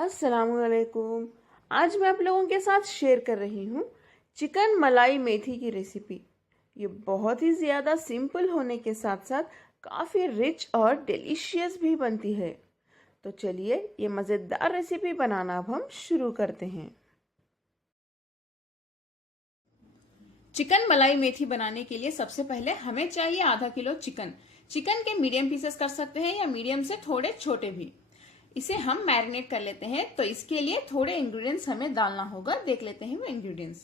अस्सलामुअलैकुम। आज मैं आप लोगों के साथ शेयर कर रही हूँ चिकन मलाई मेथी की रेसिपी। ये बहुत ही ज़्यादा सिंपल होने के साथ साथ काफ़ी रिच और डिलीशियस भी बनती है। तो चलिए ये मज़ेदार रेसिपी बनाना अब हम शुरू करते हैं। चिकन मलाई मेथी बनाने के लिए सबसे पहले हमें चाहिए आधा किलो चिकन। चिकन के मीडियम पीसेस कर सकते हैं या मीडियम से थोड़े छोटे भी। इसे हम मैरिनेट कर लेते हैं, तो इसके लिए थोड़े इंग्रेडिएंट्स हमें डालना होगा। देख लेते हैं वो इंग्रेडिएंट्स।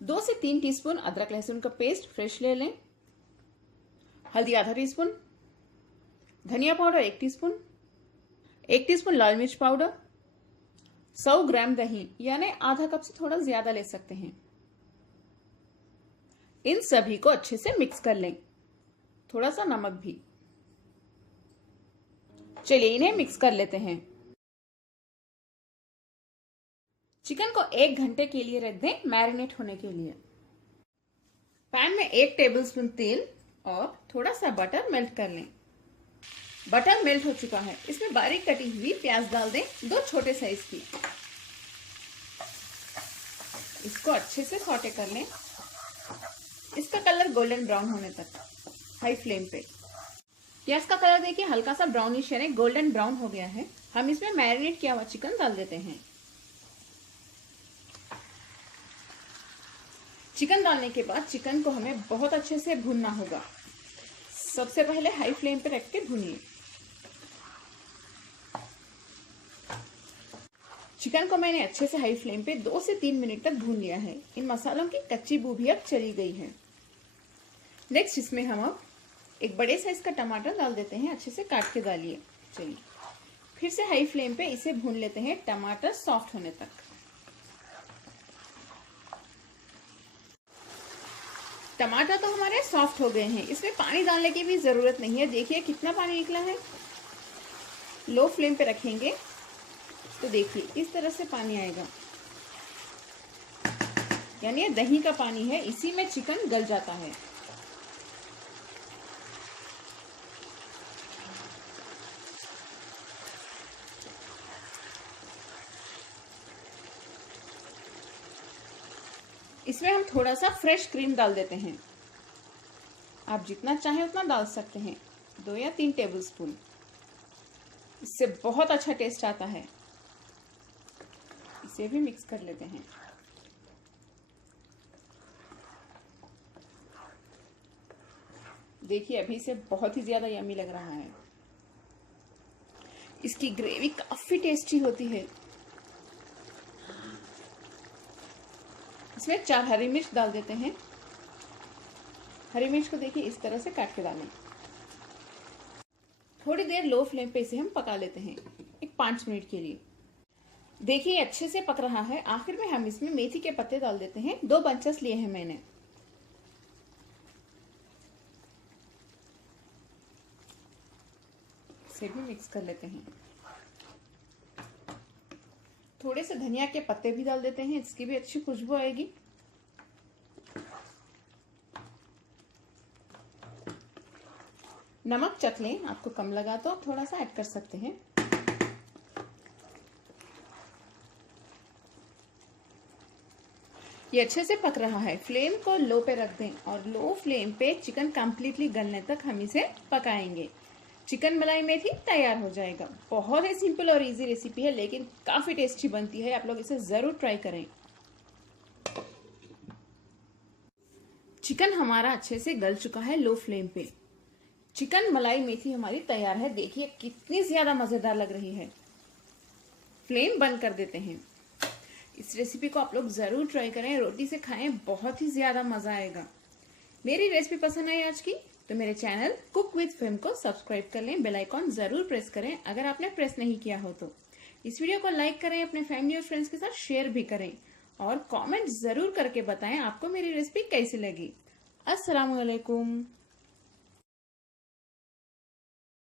2 से 3 टीस्पून अदरक लहसुन का पेस्ट फ्रेश ले लें। हल्दी आधा टीस्पून, धनिया पाउडर 1 टीस्पून, 1 टीस्पून लाल मिर्च पाउडर, 100 ग्राम दही यानी आधा कप से थोड़ा ज्यादा ले सकते हैं। इन सभी को अच्छे से मिक्स कर लें, थोड़ा सा नमक भी। चलिए इन्हें मिक्स कर लेते हैं। चिकन को 1 घंटे के लिए रख दें मैरिनेट होने के लिए। पैन में 1 टेबलस्पून तेल और थोड़ा सा बटर मेल्ट कर लें। बटर मेल्ट हो चुका है, इसमें बारीक कटी हुई प्याज डाल दें, 2 छोटे साइज की। इसको अच्छे से सौटे कर लें, इसका कलर गोल्डन ब्राउन होने तक हाई फ्लेम पे। प्याज का कलर देखिए हल्का सा ब्राउनिश यानी गोल्डन ब्राउन हो गया है। हम इसमें मैरिनेट किया हुआ चिकन डाल देते हैं। चिकन डालने के बाद चिकन को हमें बहुत अच्छे से भूनना होगा। सबसे पहले हाई फ्लेम पे रख के भूनिए। चिकन को मैंने अच्छे से हाई फ्लेम पे 2 से 3 मिनट तक भून लिया है। इन मसालों की कच्ची बू भी अब चली गई है। नेक्स्ट इसमें हम अब एक बड़े साइज का टमाटर डाल देते हैं, अच्छे से काट के डालिए। चलिए फिर से हाई फ्लेम पे इसे भून लेते हैं टमाटर सॉफ्ट होने तक। टमाटर तो हमारे सॉफ्ट हो गए हैं, इसमें पानी डालने की भी जरूरत नहीं है। देखिए कितना पानी निकला है। लो फ्लेम पे रखेंगे तो देखिए इस तरह से पानी आएगा, यानी ये दही का पानी है, इसी में चिकन गल जाता है। इसमें हम थोड़ा सा फ्रेश क्रीम डाल देते हैं। आप जितना चाहें उतना डाल सकते हैं, 2 या 3 टेबलस्पून। इससे बहुत अच्छा टेस्ट आता है। इसे भी मिक्स कर लेते हैं। देखिए अभी से बहुत ही ज्यादा यम्मी लग रहा है। इसकी ग्रेवी काफी टेस्टी होती है। इसमें 4 हरी मिर्च डाल देते हैं। हरी मिर्च को देखिए इस तरह से काट के डालें। थोड़ी देर लो फ्लेम पे इसे हम पका लेते हैं, एक 5 मिनट के लिए। देखिए अच्छे से पक रहा है। आखिर में हम इसमें मेथी के पत्ते डाल देते हैं। 2 बंचेस लिए हैं मैंने। इसे भी मिक्स कर लेते हैं। थोड़े से धनिया के पत्ते भी डाल देते हैं, इसकी भी अच्छी खुशबू आएगी। नमक चख लें, आपको कम लगा तो थोड़ा सा ऐड कर सकते हैं। ये अच्छे से पक रहा है। फ्लेम को लो पे रख दें और लो फ्लेम पे चिकन कंप्लीटली गलने तक हम इसे पकाएंगे। चिकन मलाई मेथी तैयार हो जाएगा। बहुत ही सिंपल और इजी रेसिपी है, लेकिन काफी टेस्टी बनती है। आप लोग इसे जरूर ट्राई करें। चिकन हमारा अच्छे से गल चुका है लो फ्लेम पे। चिकन मलाई मेथी हमारी तैयार है। देखिए कितनी ज्यादा मजेदार लग रही है। फ्लेम बंद कर देते हैं। इस रेसिपी को आप लोग जरूर ट्राई करें, रोटी से खाएं, बहुत ही ज्यादा मजा आएगा। मेरी रेसिपी पसंद आई आज की तो मेरे चैनल कुक विद फेम को सब्सक्राइब कर लें। बेल आइकॉन जरूर प्रेस करें अगर आपने प्रेस नहीं किया हो तो। इस वीडियो को लाइक करें, अपने फैमिली और फ्रेंड्स के साथ शेयर भी करें और कमेंट जरूर करके बताएं आपको मेरी रेसिपी कैसी लगी। अस्सलाम वालेकुम।